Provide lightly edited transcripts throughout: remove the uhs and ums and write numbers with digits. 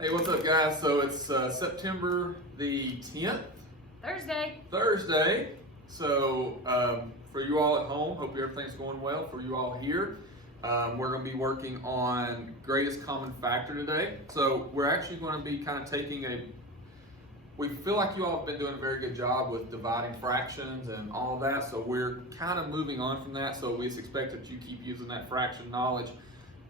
Hey, what's up, guys? So it's September the 10th. Thursday. So for you all at home, hope everything's going well. For you all here, we're going to be working on greatest common factor today. So we're actually going to be kind of we feel like you all have been doing a very good job with dividing fractions and all of that. So we're kind of moving on from that. So we just expect that you keep using that fraction knowledge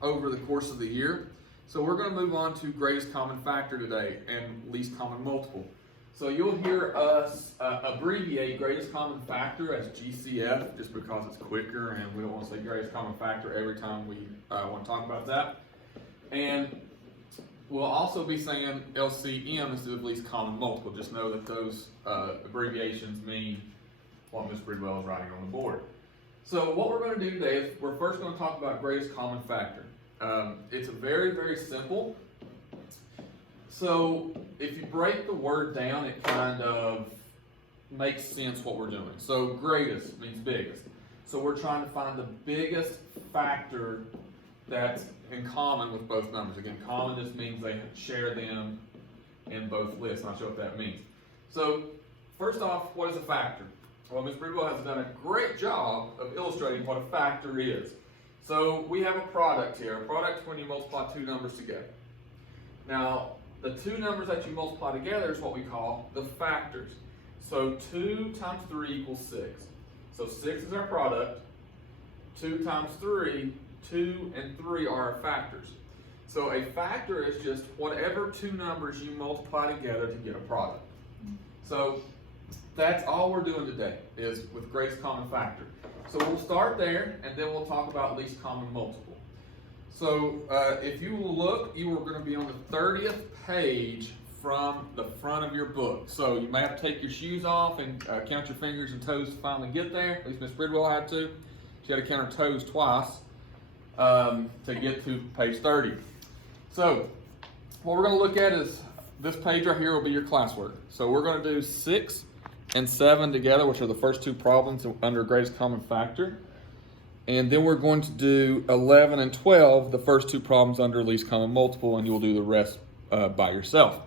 over the course of the year. So we're going to move on to greatest common factor today and least common multiple. So you'll hear us abbreviate greatest common factor as GCF just because it's quicker and we don't want to say greatest common factor every time we want to talk about that. And we'll also be saying LCM instead of least common multiple. Just know that those abbreviations mean what Ms. Bridwell is writing on the board. So what we're going to do today is we're first going to talk about greatest common factor. It's very, very simple. So if you break the word down, it kind of makes sense what we're doing. So greatest means biggest. So we're trying to find the biggest factor that's in common with both numbers. Again, common just means they share them in both lists. I'll show what that means. So first off, what is a factor? Well, Ms. Bridwell has done a great job of illustrating what a factor is. So we have a product here. A product is when you multiply two numbers together. Now, the two numbers that you multiply together is what we call the factors. So 2 times 3 equals 6. So 6 is our product. 2 times 3, 2 and 3 are our factors. So a factor is just whatever two numbers you multiply together to get a product. So that's all we're doing today is with greatest common factor. So we'll start there and then we'll talk about least common multiple. So if you will look, you are going to be on the 30th page from the front of your book. So you may have to take your shoes off and count your fingers and toes to finally get there. At least Ms. Bridwell had to. She had to count her toes twice to get to page 30. So what we're going to look at is this page right here will be your classwork. So we're going to do 6 and 7 together, which are the first two problems under greatest common factor. And then we're going to do 11 and 12, the first two problems under least common multiple, and you'll do the rest by yourself.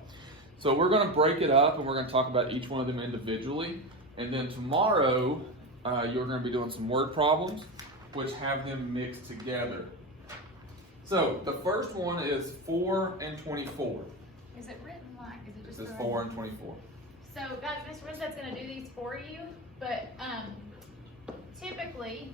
So we're going to break it up and we're going to talk about each one of them individually. And then tomorrow, you're going to be doing some word problems, which have them mixed together. So the first one is 4 and 24. Is it written like, is it just This is 4 and 24. So guys, Ms. Rinset's going to do these for you, but typically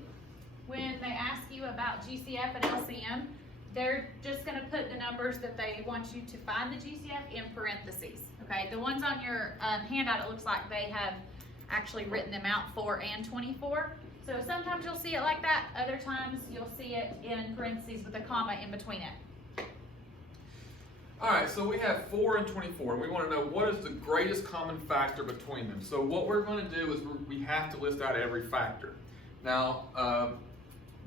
when they ask you about GCF and LCM, they're just going to put the numbers that they want you to find the GCF in parentheses, okay? The ones on your handout, it looks like they have actually written them out 4 and 24. So sometimes you'll see it like that, other times you'll see it in parentheses with a comma in between it. All right, so we have 4 and 24. We want to know what is the greatest common factor between them. So what we're going to do is we have to list out every factor. Now,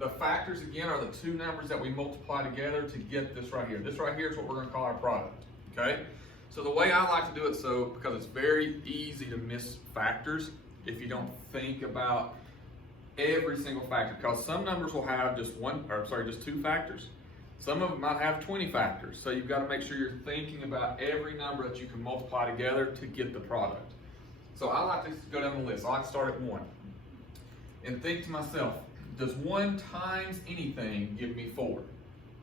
the factors, again, are the two numbers that we multiply together to get this right here. This right here is what we're going to call our product, okay? So the way I like to do it, because it's very easy to miss factors if you don't think about every single factor, because some numbers will have just two factors. Some of them might have 20 factors. So you've got to make sure you're thinking about every number that you can multiply together to get the product. So I like to go down the list. I like to start at 1 and think to myself, does 1 times anything give me 4?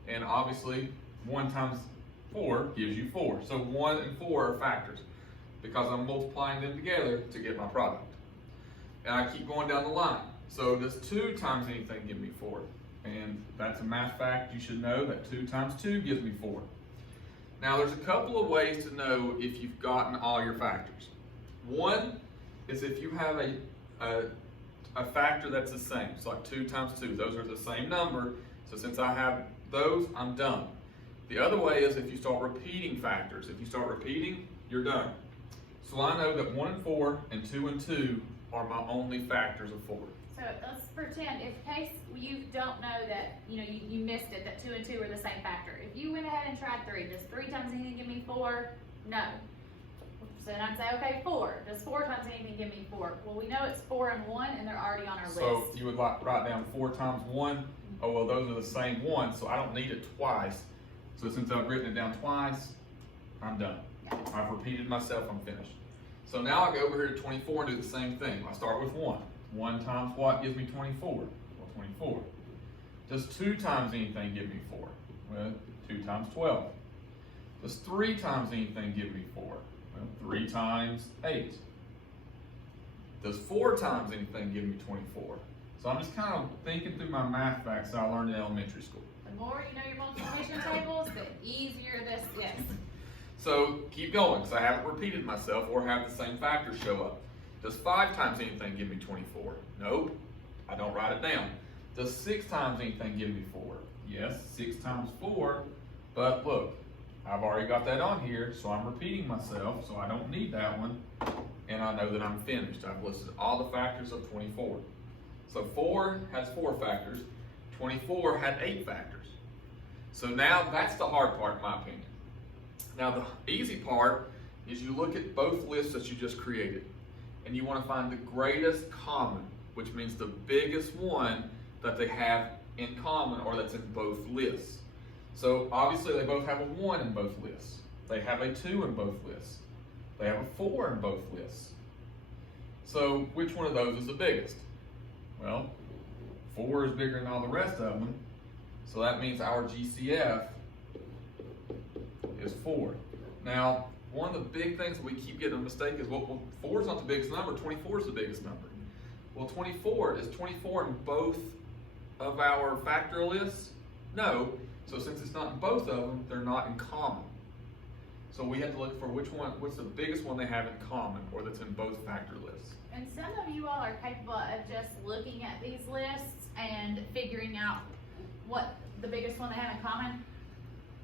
And obviously 1 times 4 gives you 4. So 1 and 4 are factors because I'm multiplying them together to get my product. And I keep going down the line. So does 2 times anything give me 4? And that's a math fact. You should know that 2 times 2 gives me 4. Now there's a couple of ways to know if you've gotten all your factors. One is if you have a factor that's the same. So like 2 times 2, those are the same number. So since I have those, I'm done. The other way is if you start repeating factors. If you start repeating, you're done. So I know that 1 and 4 and 2 and 2 are my only factors of 4. So let's pretend, in case you don't know that, you missed it, that 2 and 2 are the same factor. If you went ahead and tried 3, does 3 times anything give me 4? No. So then I'd say, okay, 4. Does 4 times anything give me 4? Well, we know it's 4 and 1, and they're already on our list. So you would write down 4 times 1. Oh, well, those are the same one, so I don't need it twice. So since I've written it down twice, I'm done. Yeah. I've repeated myself, I'm finished. So now I go over here to 24 and do the same thing. I start with 1. 1 times what gives me 24? Well, 24. Does 2 times anything give me 4? Well, 2 times 12. Does 3 times anything give me 4? Well, 3 times 8. Does 4 times anything give me 24? So I'm just kind of thinking through my math facts that I learned in elementary school. The more you know your multiplication tables, the easier this is. So keep going, because I haven't repeated myself or have the same factors show up. Does 5 times anything give me 24? Nope. I don't write it down. Does 6 times anything give me 4? Yes, 6 times 4, but look, I've already got that on here, so I'm repeating myself, so I don't need that one, and I know that I'm finished. I've listed all the factors of 24. So 4 has 4 factors, 24 had 8 factors. So now that's the hard part in my opinion. Now the easy part is you look at both lists that you just created and you want to find the greatest common, which means the biggest one that they have in common or that's in both lists. So obviously they both have a 1 in both lists. They have a 2 in both lists. They have a 4 in both lists. So which one of those is the biggest? Well, 4 is bigger than all the rest of them. So that means our GCF is 4. Now, one of the big things that we keep getting a mistake is, well, 4 is not the biggest number, 24 is the biggest number. Well, 24, is 24 in both of our factor lists? No. So since it's not in both of them, they're not in common. So we have to look for what's the biggest one they have in common, or that's in both factor lists. And some of you all are capable of just looking at these lists and figuring out what the biggest one they have in common.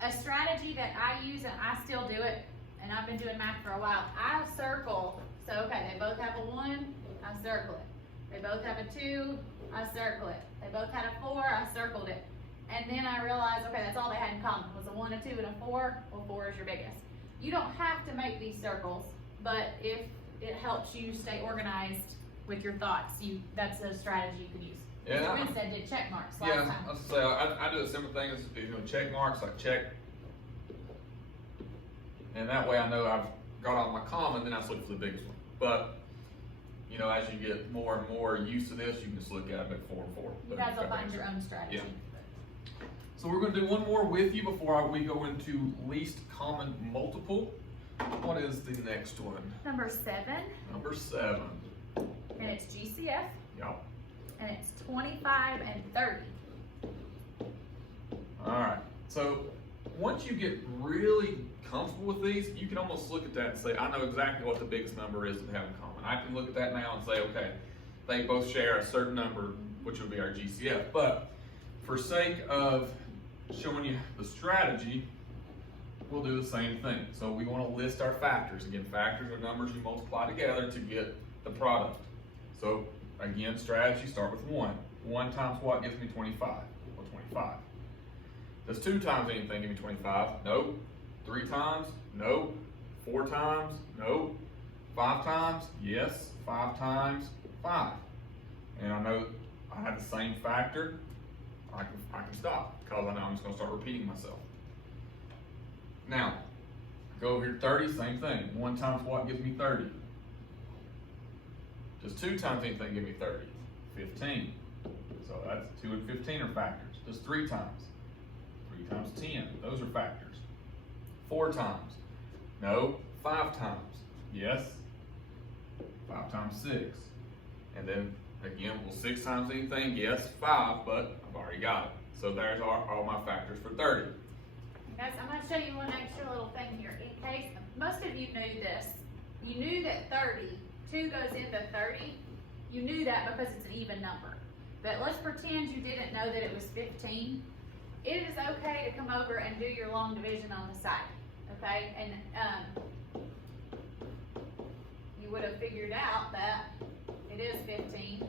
A strategy that I use, and I still do it, and I've been doing math for a while, I circle. So okay, they both have a 1, I circle it. They both have a 2, I circle it. They both had a 4, I circled it. And then I realized, okay, that's all they had in common, was a 1, a 2, and a 4. Well, 4 is your biggest. You don't have to make these circles, but if it helps you stay organized with your thoughts, that's a strategy you can use. Yeah. Mr. Winstead did check marks last Yeah, time. I was say I do a similar thing as check marks, like check, and that way I know I've got all my common. Then I just look for the biggest one. But you know, as you get more and more used to this, you can just look at it at 4 and 4. You guys will find your own strategy. Yeah. So we're going to do one more with you before we go into least common multiple. What is the next one? Number 7. Number 7. And it's GCF. Yep. And it's 25 and 30. Alright, so once you get really comfortable with these, you can almost look at that and say, I know exactly what the biggest number is that they have in common. I can look at that now and say, okay, they both share a certain number, which would be our GCF. But for sake of showing you the strategy, we'll do the same thing. So we want to list our factors. Again, factors are numbers you multiply together to get the product. So again, strategy, start with 1. 1 times what gives me 25? Well, 25. Does 2 times anything give me 25? Nope. 3 times? Nope. 4 times? Nope. 5 times? Yes. 5 times? 5. And I know I have the same factor. I can stop, because I know I'm just going to start repeating myself. Now, go over here, 30, same thing. 1 times what gives me 30? Does 2 times anything give me 30? 15. So that's 2 and 15 are factors. Does 3 times? 3 times 10, those are factors. 4 times? No. 5 times? Yes. 5 times 6. And then again, well, 6 times anything? Yes. 5, but I've already got it. So there's all my factors for 30. Guys, I'm going to show you one extra little thing here. In case, most of you knew this. You knew that 2 goes into 30. You knew that because it's an even number. But let's pretend you didn't know that it was 15. It is okay to come over and do your long division on the side. Okay? And you would have figured out that it is 15.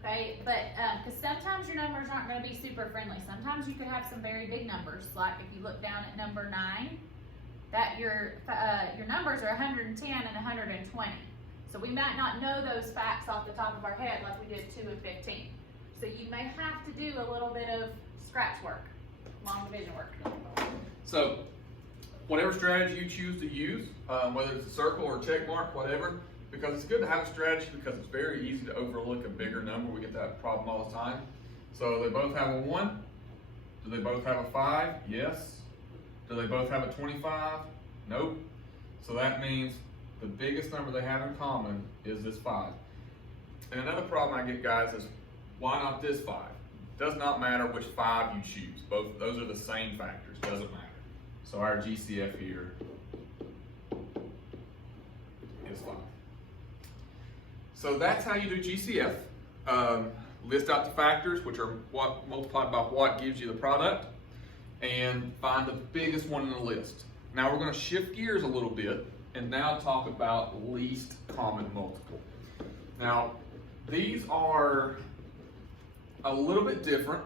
Okay, but because sometimes your numbers aren't going to be super friendly. Sometimes you could have some very big numbers. Like if you look down at number 9, that your numbers are 110 and 120. So we might not know those facts off the top of our head like we did 2 and 15. So you may have to do a little bit of scratch work, long division work. So whatever strategy you choose to use, whether it's a circle or a check mark, whatever, because it's good to have a strategy because it's very easy to overlook a bigger number. We get that problem all the time. So they both have a 1. Do they both have a 5? Yes. Do they both have a 25? Nope. So that means the biggest number they have in common is this 5. And another problem I get, guys, is why not this 5? Does not matter which 5 you choose. Both those are the same factors. Doesn't matter. So our GCF here is 5. So that's how you do GCF. List out the factors, which are what multiplied by what gives you the product, and find the biggest one in the list. Now we're going to shift gears a little bit and now talk about least common multiple. Now these are a little bit different,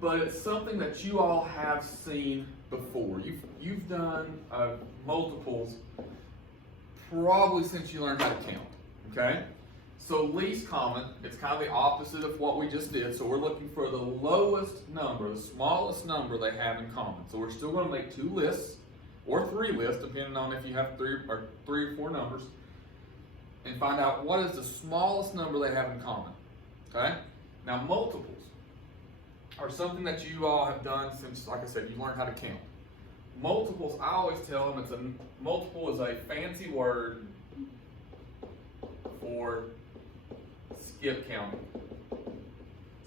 but it's something that you all have seen before. You've done multiples probably since you learned how to count, okay? So least common, it's kind of the opposite of what we just did. So we're looking for the lowest number, the smallest number they have in common. So we're still going to make 2 lists, or 3 lists, depending on if you have 3 or 4 numbers, and find out what is the smallest number they have in common, okay? Now multiples are something that you all have done since, like I said, you learned how to count. Multiples, I always tell them multiple is a fancy word for skip counting.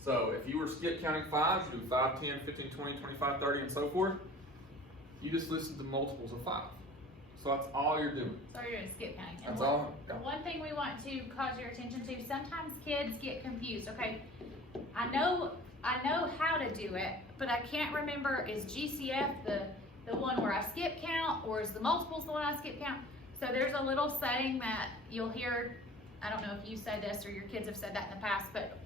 So if you were skip counting 5s, you do 5, 10, 15, 20, 25, 30, and so forth. You just listen to multiples of 5. So that's all you're doing. So you're doing skip counting. That's all. Yeah. One thing we want to cause your attention to, sometimes kids get confused. Okay, I know how to do it, but I can't remember, is GCF the one where I skip count, or is the multiples the one I skip count? So there's a little saying that you'll hear, I don't know if you say this or your kids have said that in the past, but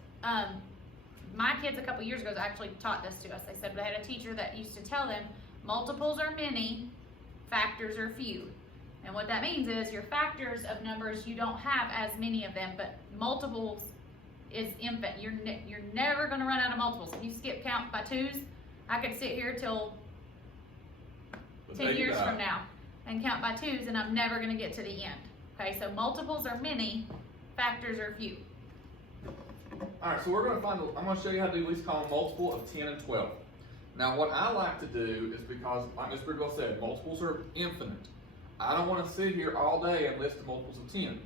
my kids a couple years ago actually taught this to us. They said they had a teacher that used to tell them multiples are many, factors are few. And what that means is your factors of numbers, you don't have as many of them, but multiples is infinite. You're never going to run out of multiples. If you skip count by 2s, I could sit here till 10 years from now and count by 2s, and I'm never going to get to the end. Okay, so multiples are many, factors are few. All right, so we're going to I'm going to show you how to do least common multiple of 10 and 12. Now what I like to do is, because like Ms. Bridwell said, multiples are infinite. I don't want to sit here all day and list the multiples of 10.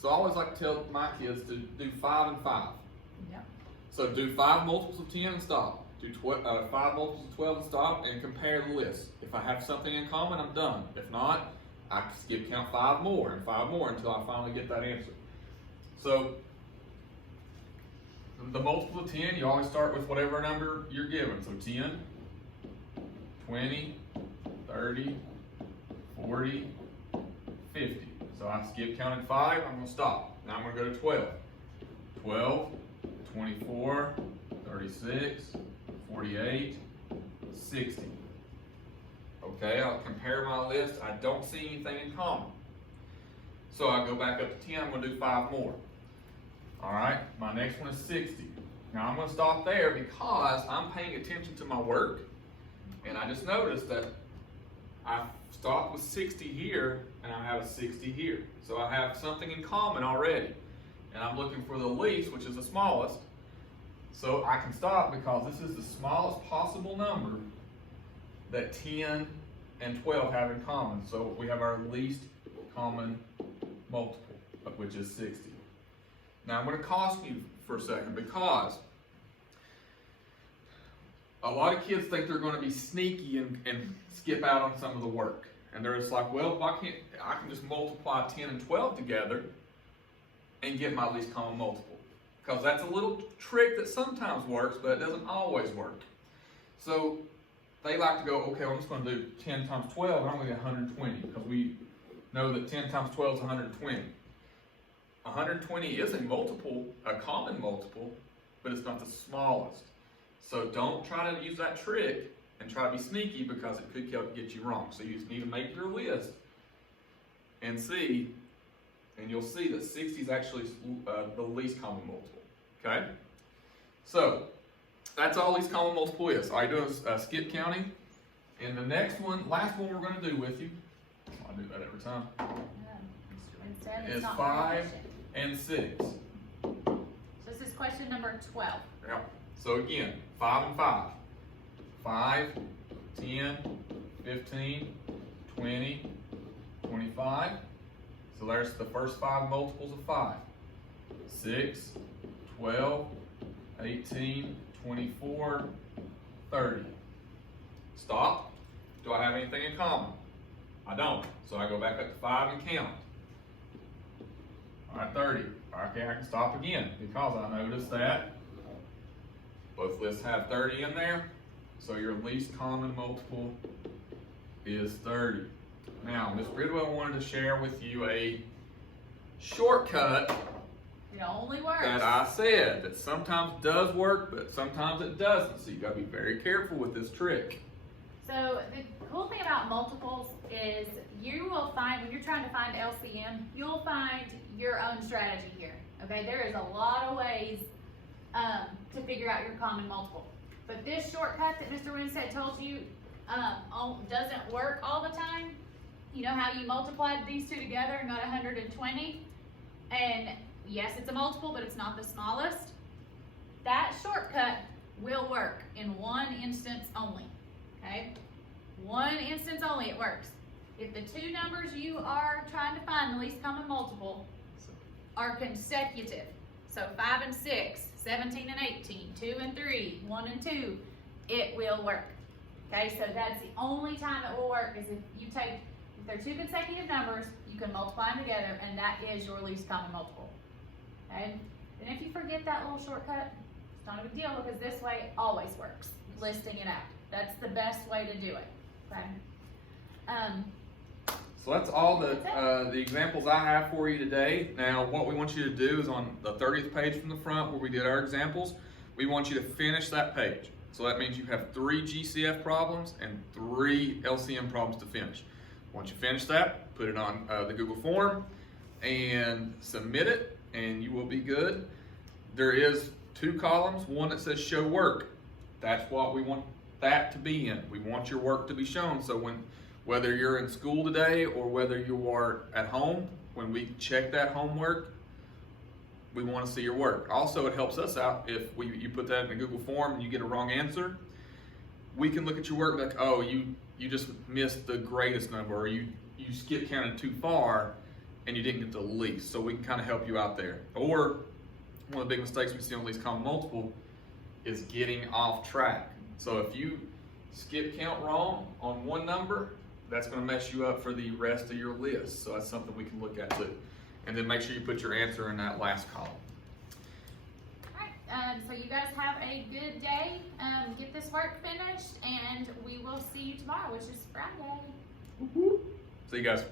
So I always like to tell my kids to do 5 and 5. Yep. So do 5 multiples of 10 and stop. Do 5 multiples of 12 and stop, and compare the list. If I have something in common, I'm done. If not, I skip count 5 more and 5 more until I finally get that answer. So the multiple of 10, you always start with whatever number you're given. So 10, 20, 30, 40, 50. So I skip counted 5, I'm going to stop. Now I'm going to go to 12. 12, 24, 36, 48, 60. Okay, I'll compare my list. I don't see anything in common. So I go back up to 10, I'm going to do 5 more. All right, my next one is 60. Now I'm going to stop there because I'm paying attention to my work, and I just noticed that I stopped with 60 here, and I have a 60 here. So I have something in common already, and I'm looking for the least, which is the smallest. So I can stop because this is the smallest possible number that 10 and 12 have in common. So we have our least common multiple, which is 60. Now I'm going to caution you for a second, because a lot of kids think they're going to be sneaky and skip out on some of the work. And they're just like, well, why can't I can just multiply 10 and 12 together and get my least common multiple? Because that's a little trick that sometimes works, but it doesn't always work. So they like to go, okay, I'm just going to do 10 times 12, and I'm going to get 120, because we know that 10 times 12 is 120. 120 is a multiple, a common multiple, but it's not the smallest. So don't try to use that trick and try to be sneaky, because it could get you wrong. So you just need to make your list and see, and you'll see that 60 is actually the least common multiple. Okay? So that's all least common multiple is. All you're doing is skip counting And the next one, last one we're gonna do with you, I do that every time, Mr. Winstead, it's is not 5 very efficient. and 6. So this is question number 12. Yep. So again, 5 and 5. 5, 10, 15, 20, 25. So there's the first 5 multiples of 5. 6, 12, 18, 24, 30. Stop. Do I have anything in common? I don't. So I go back up to 5 and count. All right, 30. Okay, I can stop again because I noticed that both lists have 30 in there. So your least common multiple is 30. Now, Ms. Bridwell wanted to share with you a shortcut It only works. that I said that sometimes does work, but sometimes it doesn't. So you gotta be very careful with this trick. So the cool thing about multiples is you will find, when you're trying to find LCM, you'll find your own strategy here. Okay, there is a lot of ways to figure out your common multiple. But this shortcut that Mr. Winstead told you doesn't work all the time. You know how you multiplied these two together and got 120? And yes, it's a multiple, but it's not the smallest. That shortcut will work in one instance only. Okay? One instance only, it works. If the two numbers you are trying to find, the least common multiple, are consecutive, so 5 and 6, 17 and 18, 2 and 3, 1 and 2, it will work. Okay, so that's the only time it will work is if they're two consecutive numbers, you can multiply them together, and that is your least common multiple. Okay, and if you forget that little shortcut, it's not a big deal because this way it always works, listing it out. That's the best way to do it. Okay. So that's all the examples I have for you today. Now, what we want you to do is on the 30th page from the front where we did our examples, we want you to finish that page. So that means you have 3 GCF problems and 3 LCM problems to finish. Once you finish that, put it on the Google form and submit it, and you will be good. There is 2 columns, one that says show work. That's what we want that to be in. We want your work to be shown. So whether you're in school today or whether you are at home, when we check that homework, we want to see your work. Also, it helps us out if you put that in a Google form and you get a wrong answer. We can look at your work like, oh, you just missed the greatest number, or you skip counted too far and you didn't get the least. So we can kind of help you out there. Or one of the big mistakes we see on least common multiple is getting off track. So if you skip count wrong on one number, that's going to mess you up for the rest of your list. So that's something we can look at too. And then make sure you put your answer in that last column. Alright, so you guys have a good day. Get this work finished, and we will see you tomorrow, which is Friday. See you guys.